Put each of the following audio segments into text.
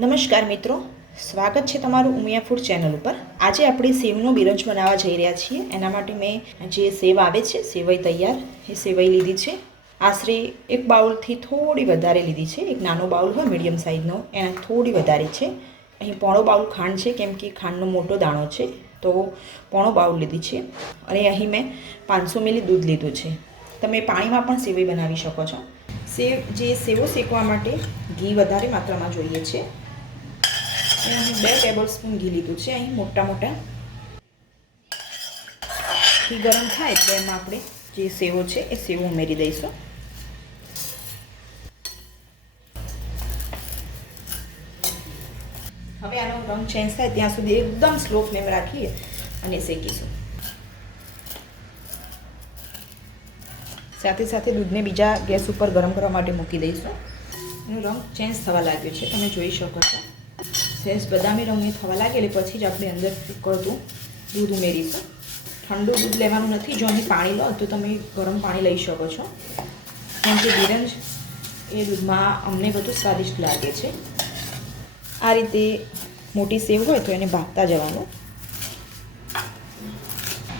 નમસ્કાર મિત્રો, સ્વાગત છે તમારું ઉમિયા ફૂડ ચેનલ ઉપર. આજે આપણે સેવનો બિરંજ બનાવવા જઈ રહ્યા છીએ. એના માટે મેં જે સેવ આવે છે સેવઈ તૈયાર, એ સેવઈ લીધી છે. આશરે એક બાઉલથી થોડી વધારે લીધી છે. એક નાનો બાઉલ હોય, મીડિયમ સાઇઝનો એના થોડી વધારે છે. અહીં પોણો બાઉલ ખાંડ છે, કેમ કે ખાંડનો મોટો દાણો છે, તો પોણો બાઉલ લીધી છે. અને અહીં મેં પાંચસો મિલી દૂધ લીધું છે. તમે પાણીમાં પણ સેવઈ બનાવી શકો છો. સેવ, જે સેવો શેકવા માટે ઘી વધારે માત્રામાં જોઈએ છે. અને અહીં બે ટેબલ સ્પૂન ઘી લીધું છે, અહીં મોટા મોટા. ઘી ગરમ થાય એટલે એમાં આપણે જે સેવો છે, એ સેવો ઉમેરી દઈશું. હવે આનો રંગ ચેન્જ થાય ત્યાં સુધી એકદમ સ્લો ફ્લેમ રાખીએ અને શેકીશું. સાથે સાથે દૂધને બીજા ગેસ ઉપર ગરમ કરવા માટે મૂકી દઈશું. એનો રંગ ચેન્જ થવા લાગ્યો છે, તમે જોઈ શકો છો. સહેજ બદામી રંગની થવા લાગે એટલે પછી જ આપણે અંદર ઉકળતું દૂધ ઉમેરીશું. ઠંડુ દૂધ લેવાનું નથી, જો અહીં પાણી લો, તો તમે ગરમ પાણી લઈ શકો છો. કેમ કે બિરંજ એ દૂધમાં અમને બધું સ્વાદિષ્ટ લાગે છે. આ રીતે મોટી સેવ હોય તો એને ભાગતા જવાનું.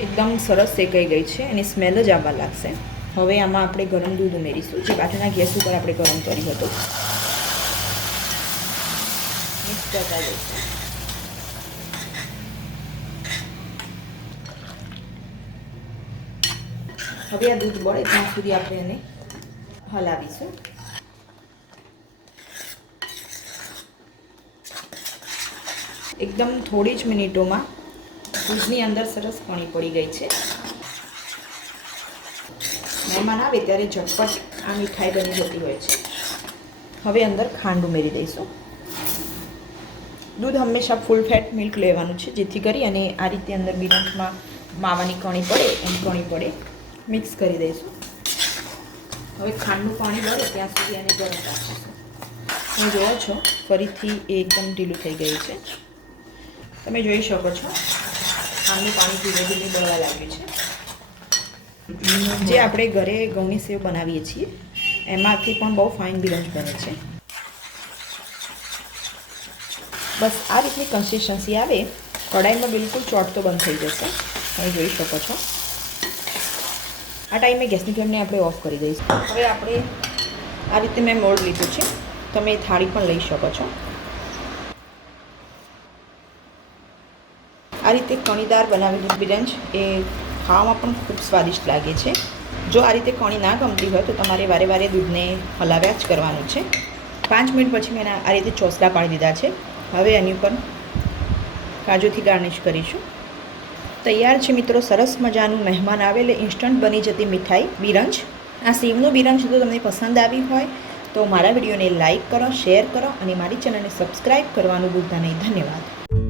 એકદમ સરસ શેકાઈ ગઈ છે, એની સ્મેલ જ આવવા લાગશે. હવે આમાં આપણે ગરમ દૂધ ઉમેરીશું. જે બાજુના ગેસ ઉપર આપણે ગરમ કર્યું હતું. મિક્સ ટકા જઈશું હવે આ દૂધ બળે, ત્યાં સુધી આપણે એને હલાવીશું. એકદમ થોડી જ મિનિટોમાં દૂધની અંદર સરસ પાણી પડી ગઈ છે. મહેમાન આવે ત્યારે ઝટપટ આ મીઠાઈ બની જતી હોય છે. હવે અંદર ખાંડ ઉમેરી દઈશું. દૂધ હંમેશા ફૂલ ફેટ મિલ્ક લેવાનું છે, જેથી કરી અને આ રીતે અંદર બિરંજમાં માવાની કણી પડે, એમ કણી પડે મિક્સ કરી દઈશું. હવે ખાંડનું પાણી બળે ત્યાં સુધી એને ગરમ રાખીશું. તમે જોવો છો, ફરીથી એ એકદમ ઢીલું થઈ ગયું છે. તમે જોઈ શકો છો, ખાંડનું પાણી ધીરે ધીરે બળવા લાગ્યું છે. જે આપણે ઘરે ઘઉંની સેવ બનાવીએ છીએ, એમાંથી પણ બહુ ફાઇન બિરંજ બને છે. બસ આ રીતની કન્સિસ્ટન્સી આવે, કઢાઈમાં બિલકુલ ચોટતો બંધ થઈ જશે. તમે જોઈ શકો છો. આ ટાઈમે ગેસની ફ્લેમને આપણે ઓફ કરી દઈશું. હવે આપણે આ રીતે મેં મોડ લીધું છે. તમે થાળી પણ લઈ શકો છો. આ રીતે કણીદાર બનાવેલી બિરંજ એ ખાવામાં પણ ખૂબ સ્વાદિષ્ટ લાગે છે. જો આ રીતે કણી ના ગમતી હોય તો તમારે વારે વારે દૂધને હલાવ્યા જ કરવાનું છે. પાંચ મિનિટ પછી મેં આ રીતે ચોસલા પાડી દીધા છે. હવે એની ઉપર કાજુથી ગાર્નિશ કરીશું. તૈયાર છે મિત્રો સરસ મજાનું મહેમાન આવે ઇન્સ્ટન્ટ બની જતી મીઠાઈ, બિરંજ. આ સેવનું બિરંજ જો તમને પસંદ આવી હોય તો મારા વિડીયોને લાઇક કરો, શેર કરો અને મારી ચેનલને સબસ્ક્રાઈબ કરવાનું ભૂલતા નહીં. ધન્યવાદ.